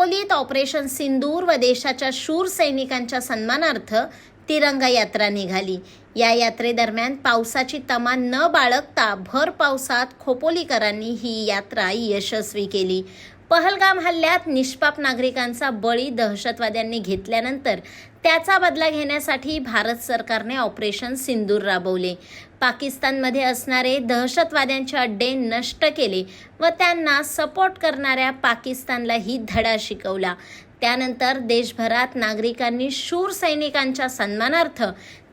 खोपोलीत operation सिंदूर व देशाच्या शूर सैनिकांच्या सन्मानार्थ तिरंगा यात्रा निघाली। या यात्रेदरम्यान पावसाची तमा न बाळगता भर पावसात खोपोलीकरांनी ही यात्रा यशस्वी केली। पहलगाम हल्ल्यात निष्पाप नागरिकांचा बळी दहशतवाद्यांनी घेतल्यानंतर त्याचा बदला घेण्यासाठी भारत सरकारने ऑपरेशन सिंदूर राबवले। पाकिस्तानमध्ये असणारे दहशतवाद्यांचे अड्डे नष्ट केले व त्यांना सपोर्ट करणाऱ्या पाकिस्तानलाही धडा शिकवला। त्यानंतर देशभरात नागरिकांनी शूर सैनिकांच्या सन्मानार्थ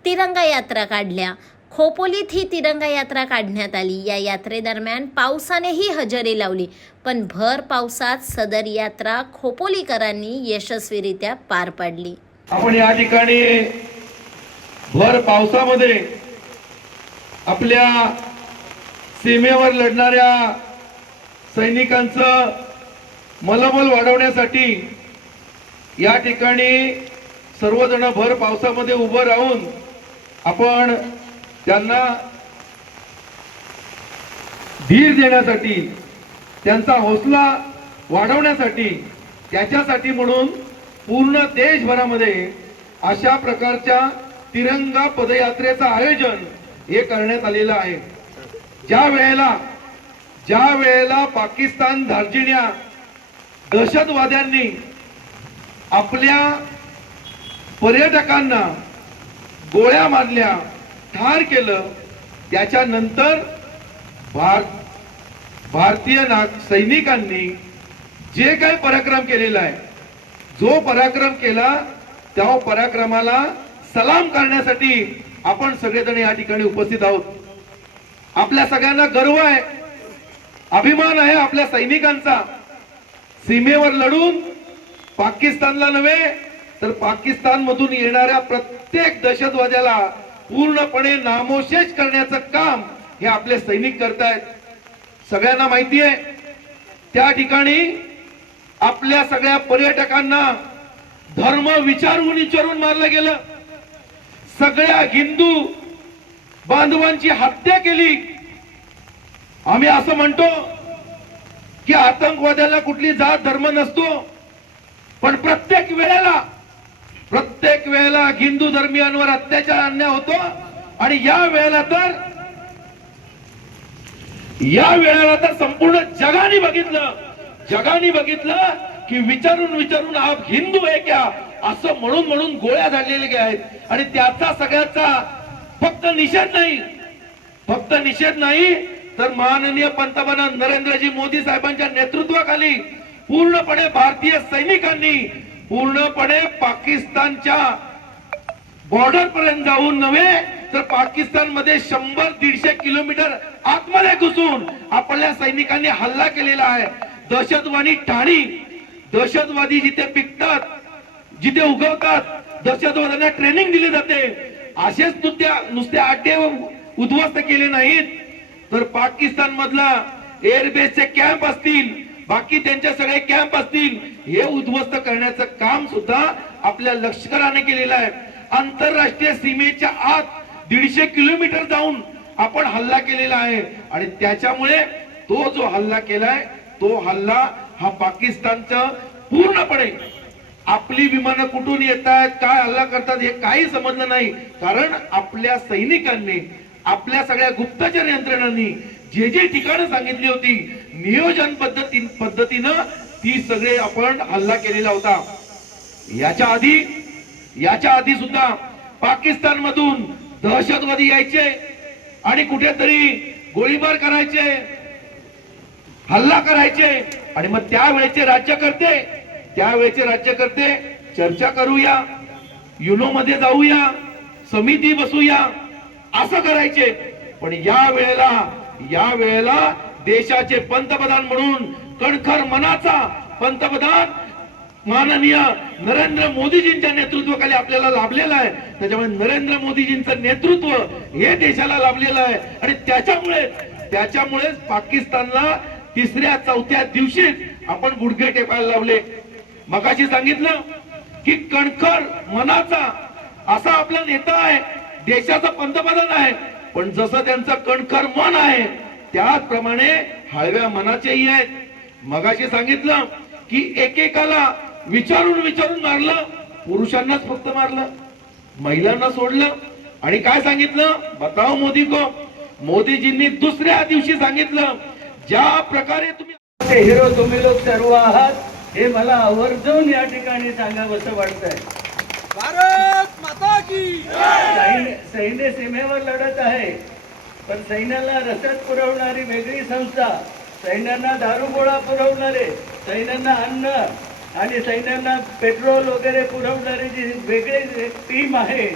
तिरंगा यात्रा काढल्या। खोपोलीत ही तिरंगा यात्रा काढण्यात आली। या यात्रेदरम्यान पावसानेही हजेरी लावली, पण भर पावसात सदर यात्रा खोपोलीकरांनी यशस्वीरित्या पार पाडली। आपण या ठिकाणी भर पावसामध्ये आपल्या सीमेवर लढणाऱ्या सैनिकांचं मनोबल वाढवण्यासाठी या ठिकाणी सर्वजण भर पावसामध्ये उभं राहून आपण त्यांना धीर देण्यासाठी, त्यांचा हौसला वाढवण्यासाठी, त्याच्यासाठी म्हणून पूर्ण देशभरामध्ये अशा प्रकारच्या तिरंगा पदयात्रेचं आयोजन हे करण्यात आलेलं आहे। ज्या वेळेला पाकिस्तान धार्जिण्या दहशतवाद्यांनी आपल्या पर्यटकांना गोळ्या मारल्या, ठार केलं, त्याच्यानंतर भारतीय सैनिकांनी जे काही पराक्रम केलेला आहे, जो पराक्रम केला त्या पराक्रमाला सलाम करण्यासाठी आपण सगळेजण या ठिकाणी उपस्थित आहोत। आपल्या सगळ्यांना गर्व आहे, अभिमान आहे आपल्या सैनिकांचा। सीमेवर लढून पाकिस्तानला नव्हे तर पाकिस्तान मधून येणाऱ्या प्रत्येक दहशतवाद्याला पूर्णपणे नामोशेष करण्याचं काम हे आपले सैनिक करतायत। सगळ्यांना माहिती आहे त्या ठिकाणी आपल्या सगळ्या पर्यटकांना धर्म विचारून मारलं गेलं, सगळ्या हिंदू बांधवांची हत्या केली। आम्ही असं म्हणतो की आतंकवाद्याला कुठली जात धर्म नसतो, पण प्रत्येक वेळेला हिंदू धर्मीयांवर अत्याचार अन्याय होतो। आणि या वेळेला तर संपूर्ण जगाने बघितलं की विचारून आप हिंदू आहे क्या असं म्हणून गोळ्या झालेल्या आहेत। आणि त्याचा सगळ्याचा फक्त निषेध नाही तर माननीय पंतप्रधान नरेंद्रजी मोदी साहेबांच्या नेतृत्वाखाली पूर्णपणे भारतीय सैनिकांनी पूर्णपणे पाकिस्तानच्या बॉर्डर पर्यंत जाऊन नव्हे तर पाकिस्तान मध्ये 100-150 किलोमीटर आतमध्ये घुसून आपल्या सैनिकांनी हल्ला केलेला आहे। दहशतवादी जिथे पिकतात, जिथे उगवतात, दहशतवाद्यांना ट्रेनिंग दिली जाते। असेच नुसते अड्डे उद्ध्वस्त केले नाहीत तर पाकिस्तान मधला एअरबेसचे कॅम्प असतील, बाकी त्यांचे सगळे कॅम्प असतील, हे उद्ध्वस्त करण्याचं काम सुद्धा आपल्या लष्कराने केलेलं आहे। आंतरराष्ट्रीय सीमेच्या आत 150 किलोमीटर जाऊन आपण हल्ला केलेला आहे। आणि त्याच्यामुळे तो जो हल्ला केलाय तो हल्ला हा पाकिस्तानचा पूर्णपणे आपली विमानं कुठून येत आहेत, काय हल्ला करतात हे काही समजलं नाही। कारण आपल्या सैनिकांनी, आपल्या सगळ्या गुप्तचर यंत्रणांनी जे ठिकाणं सांगितली होती नियोजन पद्धतीनं ती सगळे आपण हल्ला केलेला होता। याच्या आधी सुद्धा पाकिस्तान मधून दहशतवादी यायचे आणि कुठेतरी गोळीबार करायचे, हल्ला करायचे। आणि मग त्यावेळेचे राज्यकर्ते चर्चा करूया, युनो मध्ये जाऊया, समिती बसूया असं करायचे। पण या वेळेला देशाचे पंतप्रधान म्हणून कणखर मनाचा पंतप्रधान माननीय नरेंद्र मोदीजींच्या नेतृत्वाखाली आपल्याला लाभलेला आहे। त्याच्यामुळे नरेंद्र मोदीजींचं नेतृत्व हे देशाला लाभलेलं आहे। आणि त्याच्यामुळे पाकिस्तानला 3-4 दिवशी आपण गुडघे टेपायला लावले। मगाशी सांगितलं की कणखर मनाचा असा आपला नेता आहे, देशाचा पंतप्रधान आहे, पण जसं त्यांचं कणखर मन आहे त्याचप्रमाणे हळव्या मनाचेही आहेत। मगाशी सांगितलं की एकेकाला विचारून विचारून मारलं, पुरुषांनाच फक्त मारलं, महिलांना सोडलं आणि काय सांगितलं, बताओ मोदी को. मोदीजींनी दुसऱ्या दिवशी सांगितलं, ज्या प्रकारे तुम्ही हिरो तुम्ही लोक सर्व आहात हे मला आवर्जून या ठिकाणी सांगावंसं वाटतंय. भारत माता की सैन्य सीमेवर लढत आहे, पण सैन्याला रसद पुरवणारी वेगळी संस्था, सैन्यांना दारुगोळा पुरवणारे, सैन्यांना अन्न आणि सैन्यांना पेट्रोल वगैरे पुरवणारी जी वेगळी टीम आहे,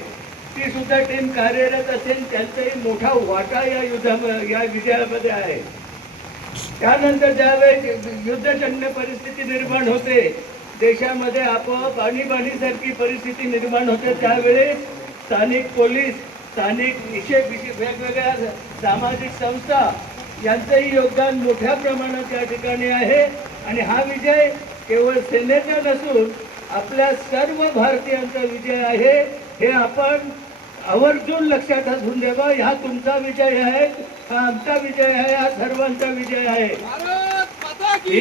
ती सुद्धा टीम कार्यरत असेल. त्यांचाही मोठा वाटा या विजयामध्ये आहे. त्यानंतर ज्यावेळेस युद्धजन्य परिस्थिती निर्माण होते, देशामध्ये आपोआप आणीबाणीसारखी परिस्थिती निर्माण होते, त्यावेळेस स्थानिक पोलीस, स्थानिक वेगवेगळ्या सामाजिक संस्था यांचंही योगदान मोठ्या प्रमाणात या ठिकाणी आहे. आणि हा विजय केवळ सेनेचा नसून आपल्या सर्व भारतीयांचा विजय आहे, हे आपण आवर्जून लक्षात असून द्यावा. हा तुमचा विजय आहे, हा आमचा विजय आहे, हा सर्वांचा विजय आहे. भारत माता की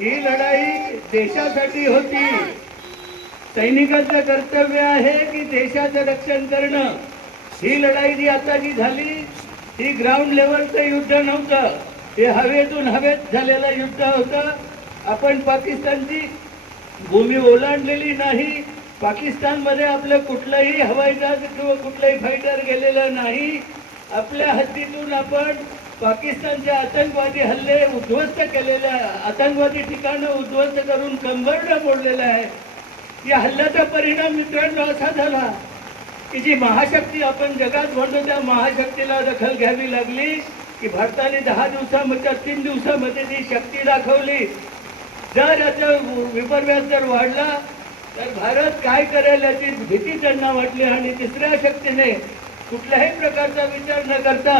ही लढाई देशासाठी होती. सैनिकांचं कर्तव्य आहे की देशाचं रक्षण करणं. ही लढाई जी आता जी झाली, ही ग्राउंड लेवलचं युद्ध नव्हतं, हे हवेतून हवेत झालेलं युद्ध होतं. आपण पाकिस्तानची भूमी ओलांडलेली नाही. पाकिस्तानमध्ये आपलं कुठलंही हवाई जहाज किंवा कुठलंही फायटर गेलेलं नाही. आपल्या हद्दीतून आपण पाकिस्तानचे आतंकवादी हल्ले उद्ध्वस्त केलेले, आतंकवादी ठिकाणं उद्ध्वस्त करून कंबरडं मोडलेलं आहे. या हल्ल्याचा परिणाम मित्रांनो असा झाला की जी महाशक्ती आपण जगात म्हणतो, त्या महाशक्तीला दखल घ्यावी लागली की भारताने 10 दिवसामध्ये 3 दिवसामध्ये जी शक्ती दाखवली. जर याचा विपर्यास जर वाढला तर भारत काय करेल याची भीती त्यांना वाटली. आणि तिसऱ्या शक्तीने कुठल्याही प्रकारचा विचार न करता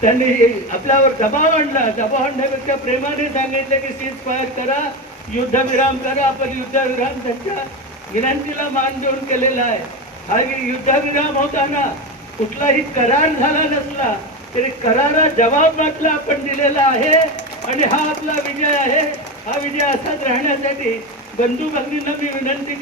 त्यांनी आपल्यावर दबाव आणला. दबाव आणण्यापेक्षा प्रेमाने सांगितले की सीज फायर करा, युद्धविराम करा. आपण युद्धविराम त्यांच्या विनंतीला मान देऊन केलेला आहे. हा युद्धविराम होताना कुठलाही करार झाला नसला तरी करारा जबाब मात्र आपण दिलेला आहे. आणि हा आपला विजय आहे. हा विजय असाच राहण्यासाठी बंधू भगिनींना मी विनंती